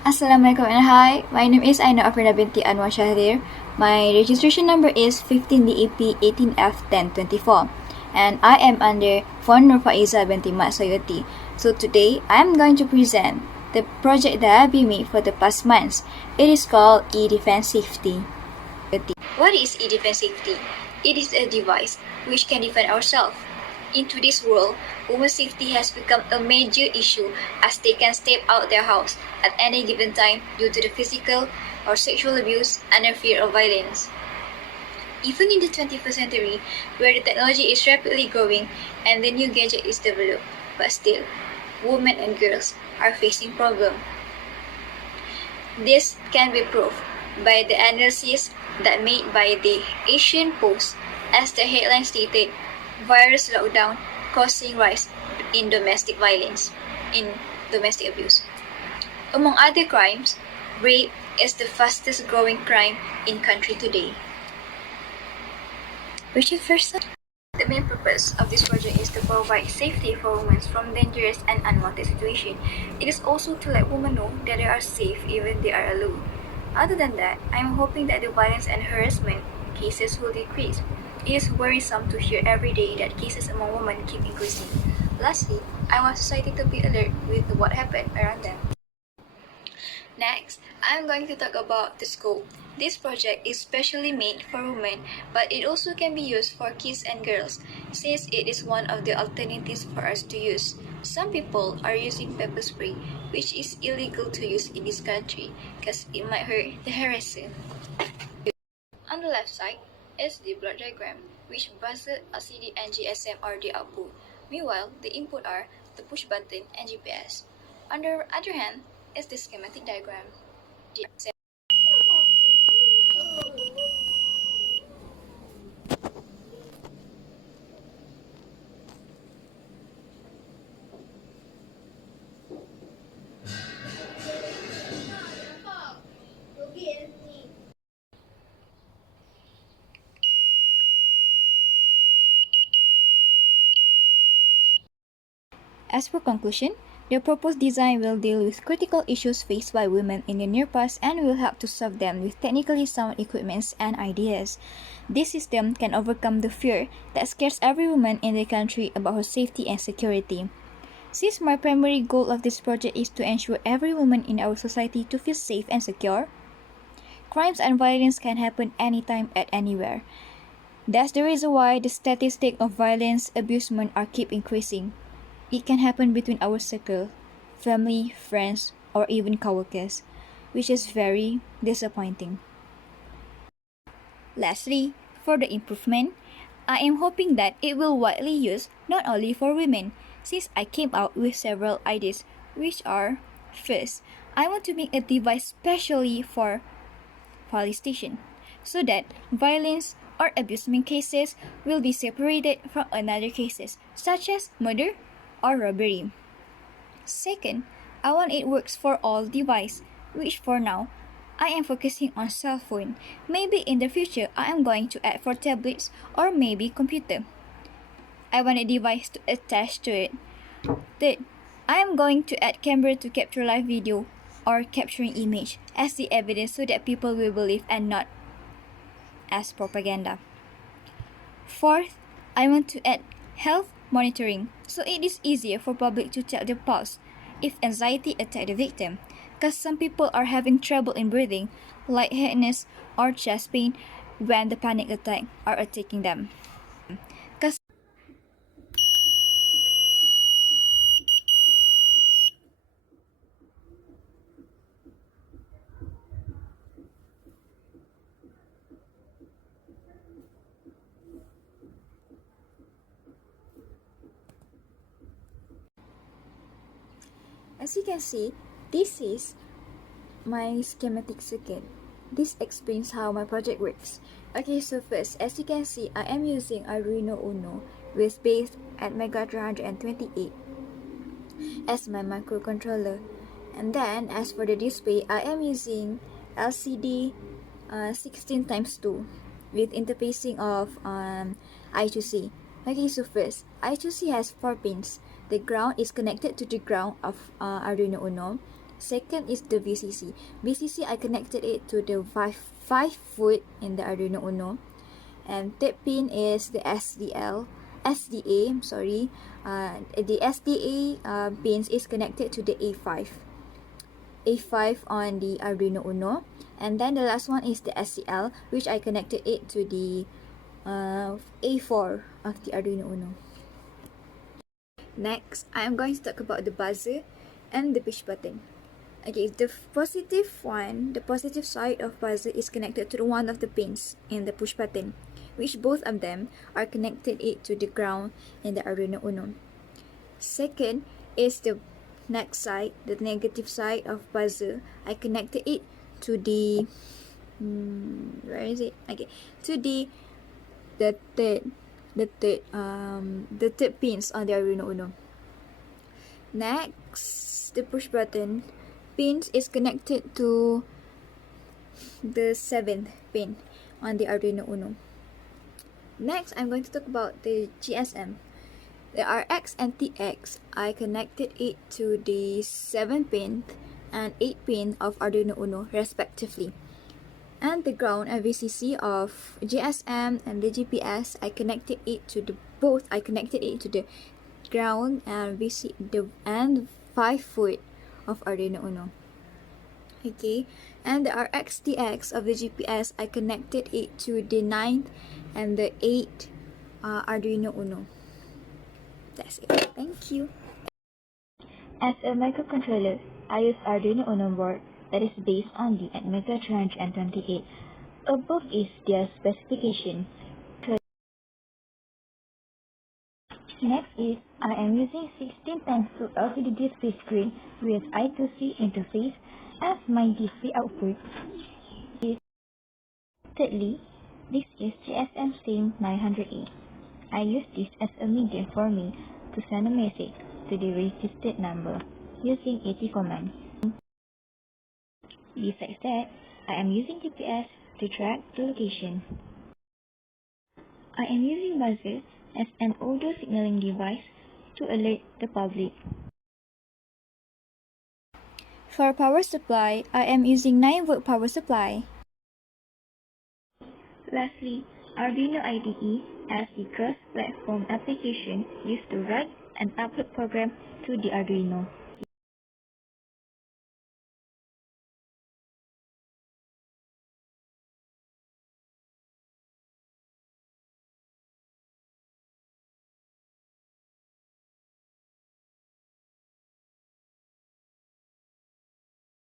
Assalamualaikum and hi. My name is Ainnur Afrena binti Anwar Shahrir. My registration number is 15DAP 18F1024 and I am under Puan Nor Faizah binti Md Sayuti. So today I am going to present the project that I've been made for the past months. It is called E-Defense Safety. What is E-Defense Safety? It is a device which can defend ourselves. In today's world, women's safety has become a major issue as they can step out their house at any given time due to the physical or sexual abuse and a fear of violence. Even in the 21st century, where the technology is rapidly growing and the new gadget is developed, but still, women and girls are facing problems. This can be proved by the analysis that made by the Asian Post, as the headline stated, virus lockdown causing rise in domestic violence, in domestic abuse. Among other crimes, rape is the fastest growing crime in country today. Which is first? The main purpose of this project is to provide safety for women from dangerous and unwanted situations. It is also to let women know that they are safe even they are alone. Other than that, I am hoping that the violence and harassment cases will decrease. It is worrisome to hear every day that cases among women keep increasing. Lastly, I want society to be alert with what happened around them. Next, I am going to talk about the scope. This project is specially made for women, but it also can be used for kids and girls, since it is one of the alternatives for us to use. Some people are using pepper spray, which is illegal to use in this country, because it might hurt the harasser. On the left side is the block diagram, which buzzer, LCD, and GSM are the output. Meanwhile, the input are the push button and GPS. On the other hand is the schematic diagram. As for conclusion, the proposed design will deal with critical issues faced by women in the near past and will help to solve them with technically sound equipments and ideas. This system can overcome the fear that scares every woman in the country about her safety and security. Since my primary goal of this project is to ensure every woman in our society to feel safe and secure, crimes and violence can happen anytime at anywhere. That's the reason why the statistics of violence, abusement are keep increasing. It can happen between our circle, family, friends, or even coworkers, which is very disappointing. Lastly, for the improvement, I am hoping that it will widely used not only for women, since I came out with several ideas, which are: first, I want to make a device specially for police station, so that violence or abusement cases will be separated from another cases, such as murder or robbery. Second, I want it works for all devices, which for now, I am focusing on cell phone. Maybe in the future, I am going to add for tablets or maybe computer. I want a device to attach to it. Third, I am going to add camera to capture live video or capturing image as the evidence so that people will believe and not as propaganda. Fourth, I want to add health monitoring so it is easier for public to check their pulse if anxiety attack the victim, because some people are having trouble in breathing, lightheadedness, or chest pain when the panic attack are attacking them. As you can see, this is my schematic circuit. This explains how my project works. Okay, so first, as you can see, I am using Arduino Uno with base at Mega 328 as my microcontroller. And then, as for the display, I am using LCD 16x2 with interfacing of I2C. Okay, so first, I2C has 4 pins. The ground is connected to the ground of Arduino Uno, Second is the VCC. VCC, I connected it to the 5 foot in the Arduino Uno. And third pin is the SDA, I'm sorry. The SDA pins is connected to the A5 on the Arduino Uno. And then the last one is the SCL, which I connected it to the A4 of the Arduino Uno. Next, I am going to talk about the buzzer and the push button. Okay, the positive side of buzzer is connected to one of the pins in the push button, which both of them are connected it to the ground in the Arduino Uno. Second is the next side, the negative side of buzzer. I connected it to the where is it? Okay, to the third pins on the Arduino Uno. Next, the push button pins is connected to the 7th pin on the Arduino Uno. Next, I'm going to talk about the GSM. The RX and TX, I connected it to the 7th pin and 8th pin of Arduino Uno respectively. And the ground and VCC of GSM and the GPS, I connected it to the ground and and 5 foot of Arduino Uno. Okay, and the RXTX of the GPS, I connected it to the 9th and the 8th Arduino Uno. That's it. Thank you. As a microcontroller, I use Arduino Uno board that is based on the Atmega 328. Above is their specification. Next is, I am using 16:2 LCD display screen with I2C interface as my display output. Thirdly, this is GSM SIM 900A. I use this as a medium for me to send a message to the registered number using AT command. Besides that, I am using GPS to track the location. I am using buzzer as an audio signaling device to alert the public. For power supply, I am using 9-volt power supply. Lastly, Arduino IDE as the cross-platform application used to write and upload program to the Arduino.